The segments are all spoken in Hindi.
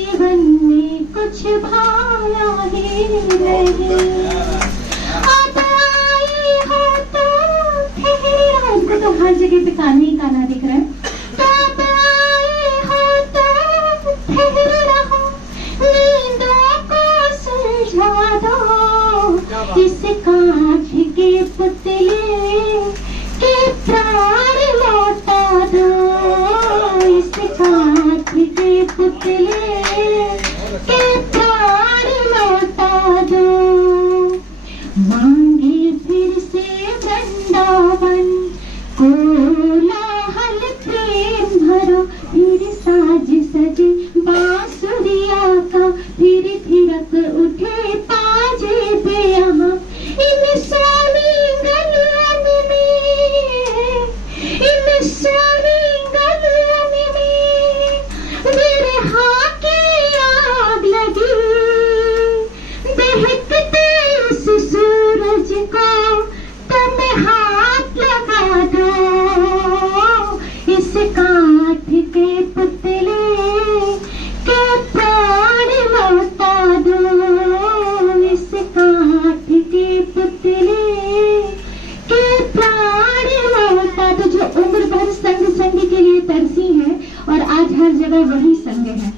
जीवन में कुछ भाया ही नहीं। आप आए हो तो ठहरा, उनको तो हर जगह पे कान ही काना दिख रहा है। तो आप आए हो तो ठहर रहो, नींदों को सुलझा दो, इस कांच के पुतले के प्राण लौटा दो, इस कांच के पुतले के प्राण लौटा दो। मांगे फिर से वृंदावन, कोलाहल प्रेम भरो, फिर साज सजे बांसुरिया का, फिर थिरक उठे पाजे पे यहाँ। इन सोनी गलियन में, इन सोनी गलियन में बिरहा की आग लगी, दहकते इस सूरज को तुम हाथ लगा दो, इस काठ के पुतले के प्राण लौटा दो, इस काठ के पुतले के प्राण लौटा दो। जो उम्र भर संग संग के लिए तरसी है और आज हर जगह वही संग है।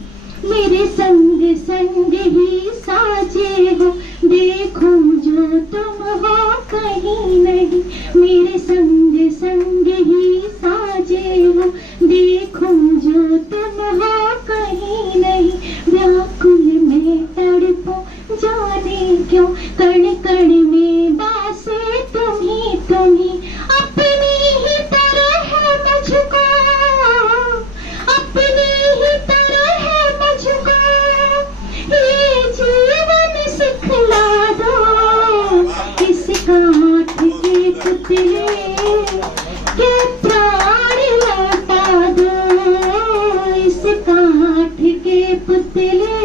मेरे संग संग ही साजे हो, देखो जो तुम हो कहीं नहीं, मेरे संग संग ही साजे हो, देखो जो तुम हो कहीं नहीं। व्याकुल में तड़पो जाने क्यों, कण कण में बासे तुम्ही तुम्ही, अपनी ही तरह है मुझको, अपनी ही तरह है मुझको, ये जीवन सिखला दो, इस काठ के पुतले के प्राण लौटा दो, इस काठ के पुतले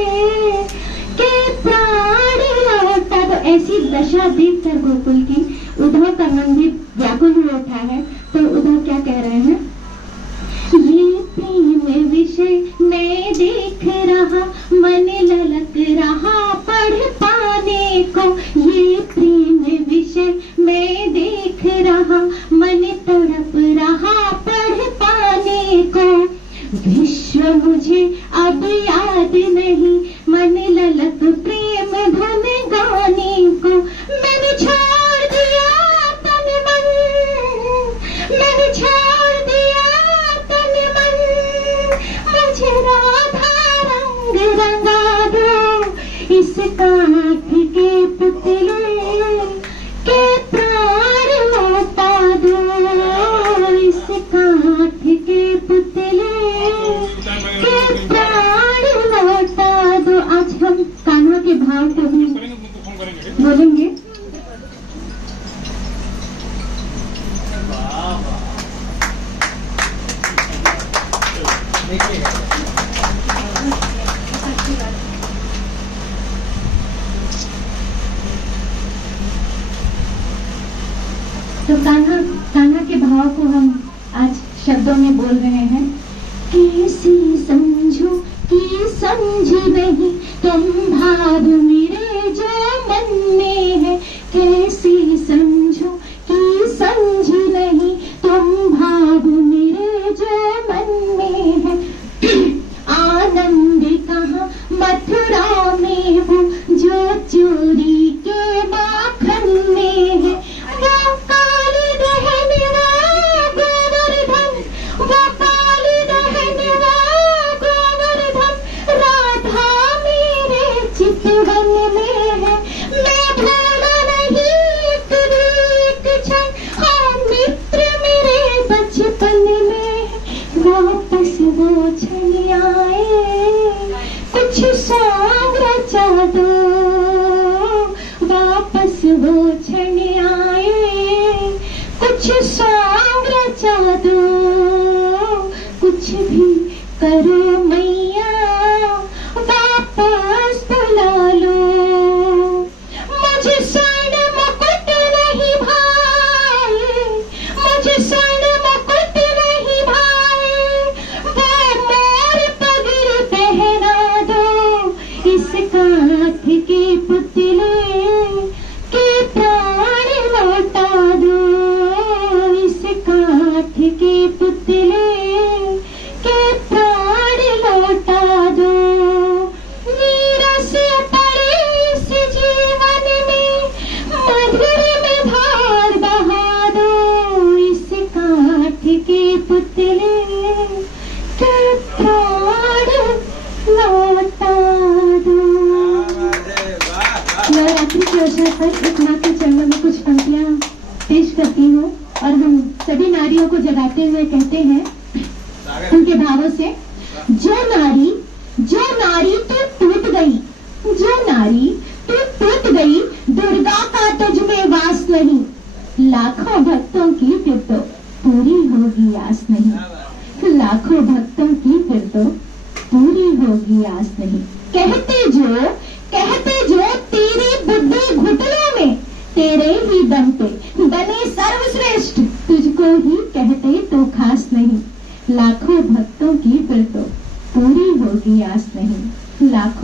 के प्राण लौटा दो। ऐसी दशा देख कर गोकुल की उद्धव का मन भी व्याकुल हो उठा है। तो उद्धव क्या कह रहे हैं? ये प्रेम विषय मैं देख रहा, मन ललक रहा पढ़ पाने को, ये प्रेम विषय मैं देख रहा, मन तड़प रहा पढ़ पाने को। विश्व मुझे अब याद नहीं, मन ललक प्रेम धन गाने को। मैंने छोड़ दिया तन मन, मैंने छोड़ दिया तन मन, मुझे राधा रंग रंगा दो, इस काठ के पुतले के प्राण लौटा दो, इस काठ के पुतले के प्राण लौटा दो। आज हम कान्हा के भाव को भी बोलेंगे। तो कान्हा के भाव को हम आज शब्दों में बोल रहे हैं। कैसी समझो कि समझी नहीं तुम भाव मेरे जो मन में है, कैसी समझो कि समझी नहीं तुम भाव मेरे जो मन में है। आनंद कहाँ मथुरा में हो, जो चोरी के माखन में है, वो काली दहन वो गोवर्धन, वो काली दहन वो गोवर्धन, राधा मेरे चितवन में है। मैं भूला नहीं एक क्षण, हाँ मित्र मेरे बचपन में है। वापस वो क्षण आए, कुछ सॉन्ग रचा दो, वापस वो क्षण आए, कुछ सॉन्ग रचा दो, कुछ भी करो मैया वापस बुला लो। मुझे स्वर्ण मुकुट नहीं भाए, मुझे स्वर्ण मुकुट नहीं भाए, वो मोर पगड़ी पहना दो, काठ के पुतले के प्राण लौटा दो, इस काठ के पुतले के प्राण लौटा दो। नीरस पड़े इस जीवन में मधुर में धार बहा दो, इस काठ के पुतले के प्राण लौटा दो। नवरात्रि के अवसर पर एक माँ के चरणों में कुछ पंक्तियां पेश करती हूँ और हम सभी नारियों को जगाते हुए कहते हैं उनके भावों से। जो नारी तू टूट गई, जो नारी तू टूट गई, दुर्गा का तुझ में वास नहीं, लाखों भक्तों की फिर तो पूरी होगी आस नहीं, लाखों भक्तों की फिर तो पूरी होगी आस नहीं। कहते जो तेरी बुद्धि घुटनों में, तेरे ही दम पे बने सर्वश्रेष्ठ, तुझको ही कहते तो खास नहीं, लाखों भक्तों की फिर तो पूरी होगी आस नहीं, लाखों